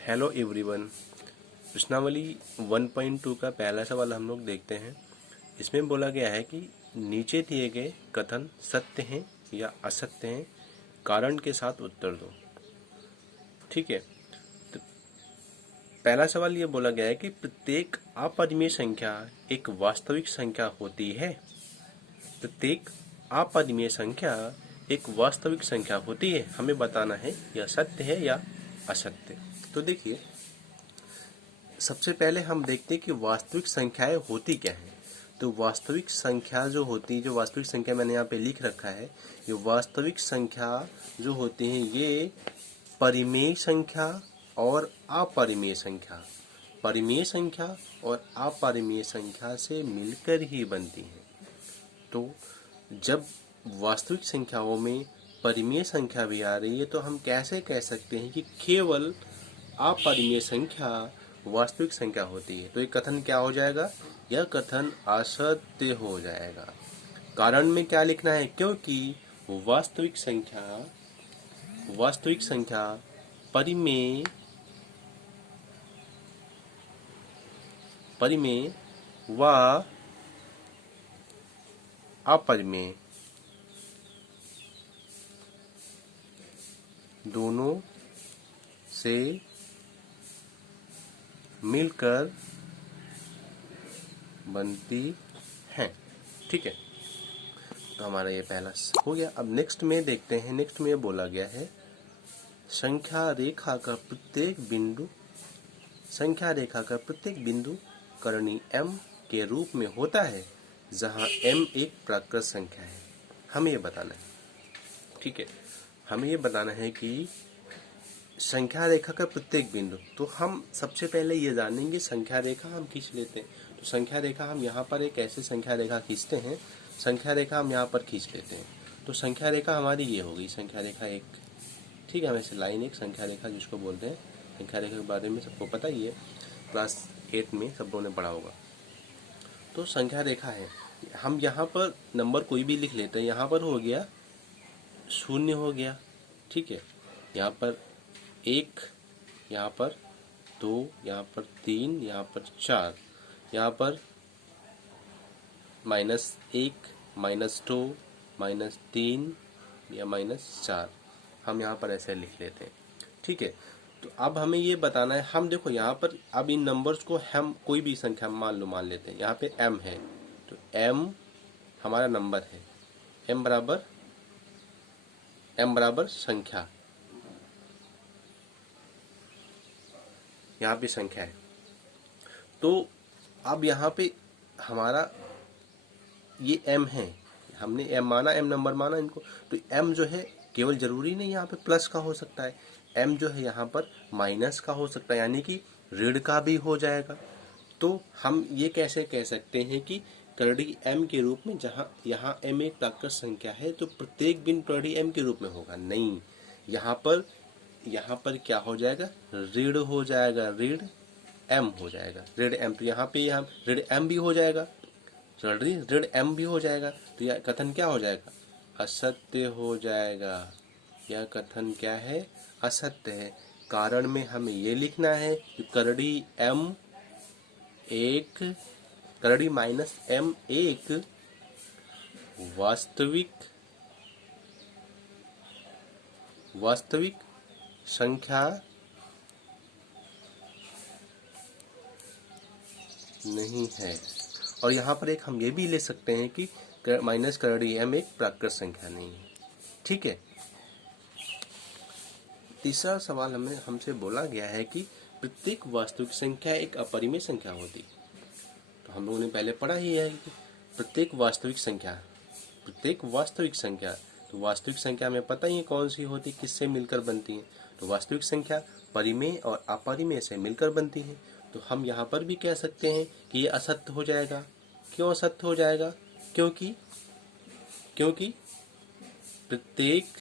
Hello everyone. प्रश्नावली 1.2 का पहला सवाल हम लोग देखते हैं। इसमें बोला गया है कि नीचे दिए गए कथन सत्य हैं या असत्य हैं, कारण के साथ उत्तर दो। ठीक है, तो पहला सवाल ये बोला गया है कि प्रत्येक अपरिमेय संख्या एक वास्तविक संख्या होती है। प्रत्येक अपरिमेय संख्या एक वास्तविक संख्या होती है। हमें बताना है यह सत्य है या असत्य। तो देखिए, सबसे पहले हम देखते हैं कि वास्तविक संख्याएं होती क्या हैं। तो वास्तविक संख्या जो होती है, जो वास्तविक संख्या मैंने यहाँ पे लिख रखा है, ये वास्तविक संख्या जो होती है ये परिमेय संख्या और अपरिमेय संख्या, परिमेय संख्या और अपरिमेय संख्या से मिलकर ही बनती है। तो जब वास्तविक संख्याओं में परिमेय संख्या भी आ रही है तो हम कैसे कह सकते हैं कि केवल अपरिमेय संख्या वास्तविक संख्या होती है। तो ये कथन क्या हो जाएगा? यह कथन असत्य हो जाएगा। कारण में क्या लिखना है? क्योंकि वास्तविक संख्या परिमेय व अपरिमेय दोनों से मिलकर बनती हैं। ठीक है, तो हमारा ये पहला हो गया। अब नेक्स्ट में देखते हैं। नेक्स्ट में बोला गया है संख्या रेखा का प्रत्येक बिंदु करणी m के रूप में होता है जहां m एक प्राकृत संख्या है। हमें ये बताना है। ठीक है, हमें ये बताना है कि संख्या रेखा का प्रत्येक बिंदु, तो हम सबसे पहले ये जानेंगे संख्या रेखा हम खींच लेते हैं। तो संख्या रेखा हम यहाँ पर एक ऐसे संख्या रेखा खींचते हैं। संख्या रेखा हम यहाँ पर खींच लेते हैं। तो संख्या रेखा हमारी ये होगी, संख्या रेखा एक। ठीक है, वैसे लाइन एक संख्या रेखा जिसको बोलते हैं। संख्या रेखा के बारे में सबको पता ही है, क्लास 8 में सब लोगों ने पढ़ा होगा। तो संख्या रेखा है, हम यहाँ पर नंबर कोई भी लिख लेते हैं। यहाँ पर हो गया 0 हो गया। ठीक है, यहाँ पर 1, यहाँ पर 2, यहाँ पर 3, यहाँ पर 4, यहाँ पर -1, -2, -3 या -4, हम यहाँ पर ऐसे लिख लेते हैं। ठीक है, तो अब हमें ये बताना है। हम देखो यहाँ पर अब इन नंबर्स को हम कोई भी संख्या मान लेते हैं। यहाँ पे m है, तो m हमारा नंबर है। m बराबर संख्या, यहाँ पे संख्या है। तो अब यहाँ पे हमारा ये m है, हमने m माना, m नंबर माना इनको। तो m जो है केवल जरूरी नहीं यहाँ पे प्लस का हो सकता है, m जो है यहाँ पर माइनस का हो सकता है, यानी कि ऋण का भी हो जाएगा। तो हम ये कैसे कह सकते हैं कि करड़ी m के रूप में, जहाँ यहाँ m एक प्राकृत संख्या है तो प्रत्येक बिंदु करड़ी m के रूप में होगा? नहीं, यहाँ पर क्या हो जाएगा? ऋण हो जाएगा, ऋण m हो जाएगा, ऋण m। तो यहाँ पे हम ऋण m भी हो जाएगा, ऋण m भी हो जाएगा। तो यह कथन क्या हो जाएगा? असत्य हो जाएगा। यह कथन क्या है? असत्य है। कारण में हमें ये लिखना है कि करड़ी -m एक वास्तविक संख्या नहीं है। और यहाँ पर एक हम ये भी ले सकते हैं कि माइनस करड़ी m एक प्राकृत संख्या नहीं है। ठीक है, तीसरा सवाल हमसे बोला गया है कि प्रत्येक वास्तविक संख्या एक अपरिमेय संख्या होती। तो हम लोगों ने पहले पढ़ा ही है कि प्रत्येक वास्तविक संख्या, तो वास्तविक संख्या में पता ही है कौन सी होती, किससे मिलकर बनती है। तो वास्तविक संख्या परिमेय और अपरिमेय से मिलकर बनती है। तो हम यहाँ पर भी कह सकते हैं कि ये असत्य हो जाएगा। क्यों असत्य हो जाएगा? क्योंकि प्रत्येक